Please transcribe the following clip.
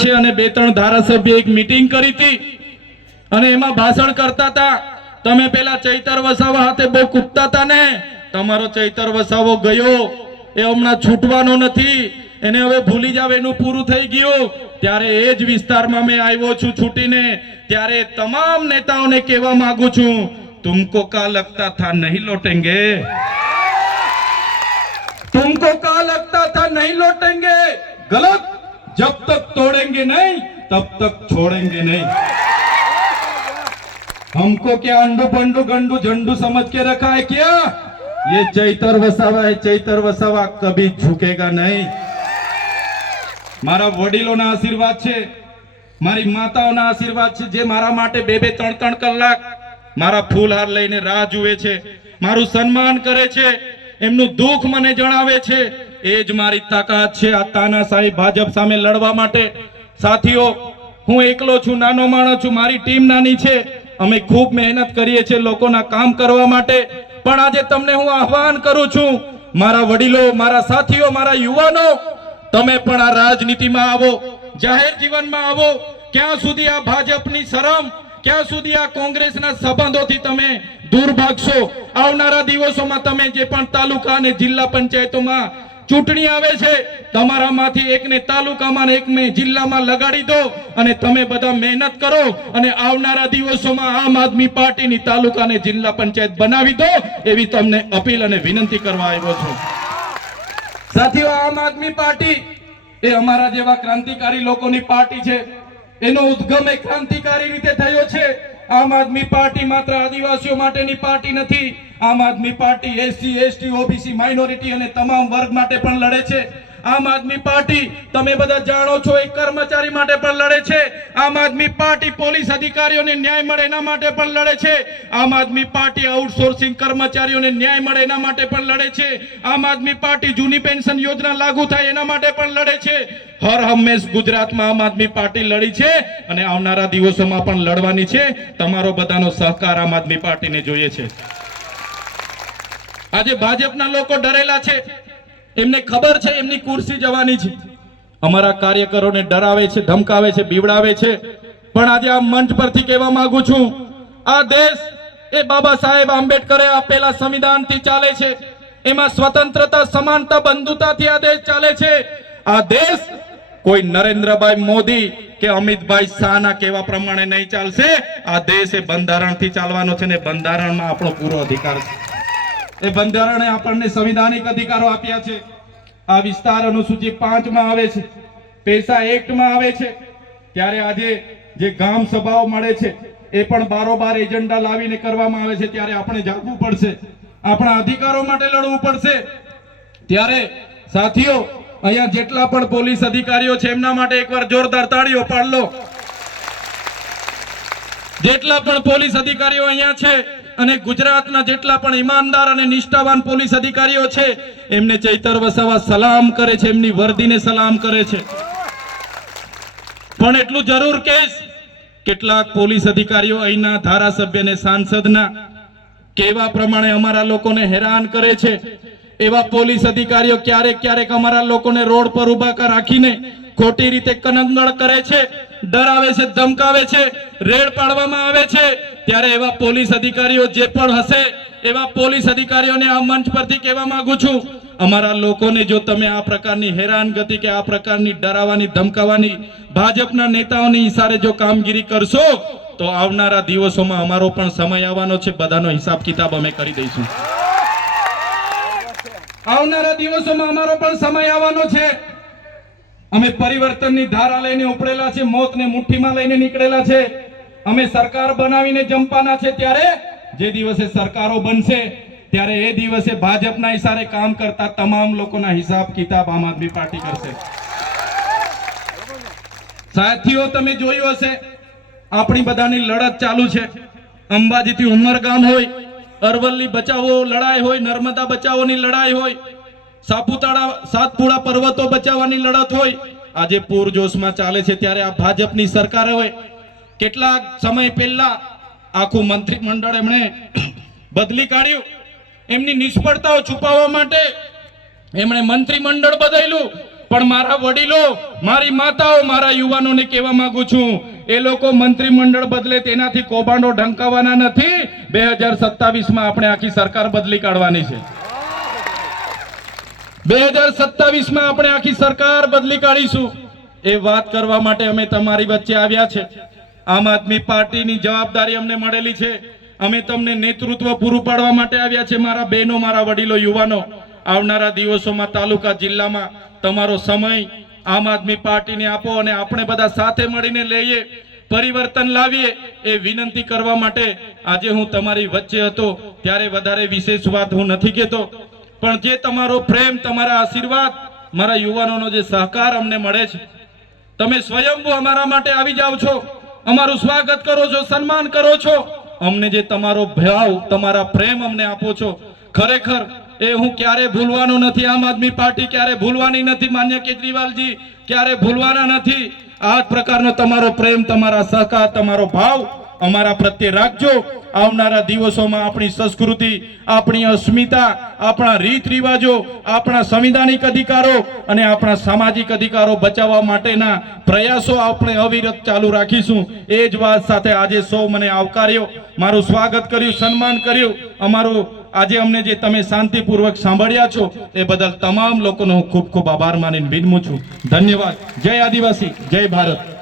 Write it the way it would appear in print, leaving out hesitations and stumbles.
છે અને બે ત્રણ ધારાસભ્ય એક મીટિંગ કરી હતી અને એમાં ભાષણ કરતા હતા. તમે પેલા ચૈતર વસાવા હાથે બહુ કૂદતા હતા ને, તમારો ચૈતર વસાવો ગયો, એ હમણાં છૂટવાનો નથી, એને હવે ભૂલી જાવ, એનું પૂરું થઈ ગયું. ત્યારે એ જ વિસ્તારમાં મેં આવ્યો છું છૂટીને, ત્યારે તમામ નેતાઓને કહેવા માંગુ છું, तुमको क्या लगता था नहीं लौटेंगे, तुमको क्या लगता था नहीं लौटेंगे, गलत. जब तक तोड़ेंगे नहीं तब तक छोड़ेंगे नहीं. हमको क्या अंडू बंडू गंडू झंडू समझ के रखा है क्या? ये चैतर वसावा है, चैतर वसावा कभी झुकेगा नहीं. मारा वडीलोना आशीर्वाद छे, मारी माताओना आशीर्वाद छे, जे मारा माटे 2-3 કલાક મારા ફૂલહાર લઈને રાહ જુએ છે, મારું સન્માન કરે છે, એમનું દુઃખ મને જણાવે છે. એ જ મારી તાકાત છે આ તાનાશાહી ભાજપ સામે લડવા માટે. સાથીઓ, હું એકલો છું, નાનો માણસ છું, મારી ટીમ નાની છે, અમે ખૂબ મહેનત કરીએ છીએ લોકોના કામ કરવા માટે. પણ આજે તમને હું આહ્વાન કરું છું, મારા વડીલો, મારા સાથીઓ, મારા યુવાનો, તમે પણ આ રાજનીતિમાં આવો, જાહેર જીવનમાં આવો. ક્યાં સુધી આ ભાજપની શરમ, ક્યાં સુધી આ કોંગ્રેસના સંબંધોથી તમે દૂર ભાગશો? આવનારા દિવસોમાં તમે જે પણ તાલુકા અને જિલ્લા પંચાયતોમાં ચૂંટણી આવે છે, તમારામાંથી એકને તાલુકામાં એકને જિલ્લામાં લગાડી દો અને તમે બધા મહેનત કરો અને આવનારા દિવસોમાં આમ આદમી પાર્ટીની તાલુકા અને જિલ્લા પંચાયત બનાવી દો, એવી તમને અપીલ અને વિનંતી કરવા આવ્યો છું. સાથીઓ, આમ આદમી પાર્ટી એ અમારા જેવા ક્રાંતિકારી લોકોની પાર્ટી છે. એનો ઉદ્ગમ એક ક્રાંતિકારી રીતે થયો છે. આમ આદમી પાર્ટી માત્ર આદિવાસીઓ માટેની પાર્ટી નથી. Aam Aadmi Party SC, ST, OBC, minority અને તમામ વર્ગ માટે પણ લડે છે. આમ આદમી પાર્ટી, તમે બધા જાણો છો, એક કર્મચારી માટે પણ લડે છે. આમ આદમી પાર્ટી પોલીસ અધિકારીઓને ન્યાય મળે એના માટે પણ લડે છે. આમ આદમી પાર્ટી આઉટસોર્સિંગ કર્મચારીઓને ન્યાય મળે એના માટે પણ લડે છે. આમ આદમી પાર્ટી જૂની પેન્શન યોજના લાગુ થાય એના માટે પણ લડે છે. હર હંમેશ ગુજરાતમાં આમ આદમી પાર્ટી લડી છે અને આવનારા દિવસોમાં પણ લડવાની છે. તમારો બધાનો સહકાર આમ આદમી પાર્ટીને જોઈએ છે. આજે ભાજપના લોકો ડરેલા છે, એમને ખબર છે એમની ખુરશી જવાની છે. અમારા કાર્યકરોને ડરાવે છે, ધમકાવે છે, બીવડાવે છે. પણ આજે આ મંચ પરથી કહેવા માંગુ છું, આ દેશ એ બાબા સાહેબ આંબેડકરે આપેલા સંવિધાનથી ચાલે છે. એમાં સ્વતંત્રતા, સમાનતા, બંધુતાથી આ દેશ ચાલે છે. આ દેશ કોઈ નરેન્દ્રભાઈ મોદી કે અમિતભાઈ શાહના કહેવા પ્રમાણે નહીં ચાલશે. આ દેશ એ બંધારણથી ચાલવાનો છે ને બંધારણમાં આપણો પૂરો અધિકાર છે. એ બંધારણે આપણને સંવિધાનિક અધિકારો આપ્યા છે. આ વિસ્તાર અનુસૂચિ 5 માં આવે છે, પૈસા એક્ટમાં આવે છે. ત્યારે આજે જે ગામ સભાઓ મળે છે એ પણ બારોબાર એજન્ડા લાવીને કરવામાં આવે છે. ત્યારે આપણે જાગવું પડશે, આપણા અધિકારો માટે લડવું પડશે. ત્યારે સાથીઓ, અહીંયા જેટલા પણ પોલીસ અધિકારીઓ છે એમના માટે એકવાર જોરદાર તાળીઓ પાડ લો. જેટલા પણ પોલીસ અધિકારીઓ અહીંયા છે અને ગુજરાતના જેટલા પણ ઈમાનદાર અને નિષ્ઠાવાન પોલીસ અધિકારીઓ છે, એમને ચૈતર વસાવા સલામ કરે છે, એમની વર્દીને સલામ કરે છે. પણ એટલું જરૂર કહીશ, કેટલાક પોલીસ અધિકારીઓ અહીંના ધારાસભ્યને સાંસદના કહેવા પ્રમાણે અમારા લોકોને હેરાન કરે છે. એવા પોલીસ અધિકારીઓ ક્યારેક ક્યારેક અમારા લોકોને રોડ પર ઉભા રાખીને ખોટી રીતે કનંગળ કરે છે, ડરાવે છે, ધમકાવે છે, રેડ પાડવામાં આવે છે. ત્યારે એવા પોલીસ અધિકારીઓ જે પણ હશે, એવા પોલીસ અધિકારીઓને આ મંચ પરથી કહેવા માંગુ છું, અમારા લોકોને જો તમે આ પ્રકારની હેરાનગતિ કે આ પ્રકારની ડરાવવાની, ધમકાવવાની, ભાજપના નેતાઓની ઈશારે જો કામગીરી કરશો તો આવનારા દિવસોમાં અમારો પણ સમય આવવાનો છે. બધાનો હિસાબ કિતાબ અમે કરી દઈશું. આવનારા દિવસોમાં અમારો પણ સમય આવવાનો છે. અમે પરિવર્તનની ધારા લઈને ઉપડેલા છે, મોતને મુઠ્ઠીમાં લઈને નીકળેલા છે. અમે સરકાર બનાવીને જંપવાના છે. ત્યારે જે દિવસે સરકારો બનશે ત્યારે એ દિવસે ભાજપના ઈશારે કામ કરતા તમામ લોકોના હિસાબ કિતાબ આમ આદમી પાર્ટી કરશે. સાથીઓ, તમે જોયું હશે, આપણી બધાની લડત ચાલુ છે. અંબાજીથી ઉમરગામ હોય, અરવલ્લી બચાવો લડાઈ હોય, નર્મદા બચાવોની લડાઈ હોય, સાતપુડા પર્વતો બચાવવાની લડત હોય, આજે પૂરજોશમાં ચાલે છે. ત્યારે આ ભાજપની સરકાર હોય, કેટલાક સમય પહેલા આખું મંત્રીમંડળ એમણે બદલી કાઢ્યું. એમની નિષ્ફળતાઓ છુપાવવા માટે એમણે મંત્રીમંડળ બદલ્યું પણ મારા વડીલો, મારી માતાઓ, મારા યુવાનોને કહેવા માંગુ છું, એ લોકો મંત્રીમંડળ બદલે તેનાથી કૌભાંડો ઢંકાવાના નથી. 2027 માં આપણે આખી સરકાર બદલી કાઢવાની છે. 2027 માં આપણે આખી સરકાર બદલી કાઢીશું. એ વાત કરવા માટે અમે તમારી વચ્ચે આવ્યા છે. આમ આદમી પાર્ટીની જવાબદારી અમને મળેલી છે. અમે તમને નેતૃત્વ પૂરું પાડવા માટે આવ્યા છે. મારા બહેનો, મારા વડીલો, યુવાનો, આવનારા દિવસોમાં તાલુકા જિલ્લામાં તમારો સમય આમ આદમી પાર્ટીને આપો અને આપણે બધા સાથે મળીને લઈએ, પરિવર્તન લાવીએ, એ વિનંતી કરવા માટે આજે હું તમારી વચ્ચે હતો. ત્યારે વધારે વિશેષ વાત હું નથી કહેતો, પણ જે તમારો પ્રેમ, તમારા આશીર્વાદ, મારા યુવાનોનો જે સહકાર અમને મળે છે, તમે સ્વયંભૂ અમારા માટે આવી જાઓ છો, અમારું સ્વાગત કરો છો, સન્માન કરો છો, અમને જે તમારો ભાવ, તમારા પ્રેમ અમને આપો છો, ખરેખર એ હું ક્યારે ભૂલવાનો નથી. આમ આદમી પાર્ટી ક્યારે ભૂલવાની નથી. માન્ય કેજરીવાલજી ક્યારે ભૂલવાના નથી. આ જ પ્રકારનો તમારો પ્રેમ, તમારા સહકાર, તમારો ભાવ અમારા પ્રત્યે રાખજો. આવનારા દિવસોમાં આપણી સંસ્કૃતિ, આપણી અસ્મિતા, આપણા રીત રિવાજો, આપણા સંવિધાનિક અધિકારો અને આપણા સામાજિક અધિકારો બચાવવા માટેના પ્રયાસો આપણે અવિરત ચાલુ રાખીશું. એ જ વાત સાથે આજે સૌ મને આવકાર્યો, મારું સ્વાગત કર્યું, સન્માન કર્યું. અમારું આજે અમને જે તમે શાંતિપૂર્વક સાંભળ્યા છો એ બદલ તમામ લોકોનો હું ખૂબ ખૂબ આભાર માનીને વિનમું છું. ધન્યવાદ. જય આદિવાસી, જય ભારત.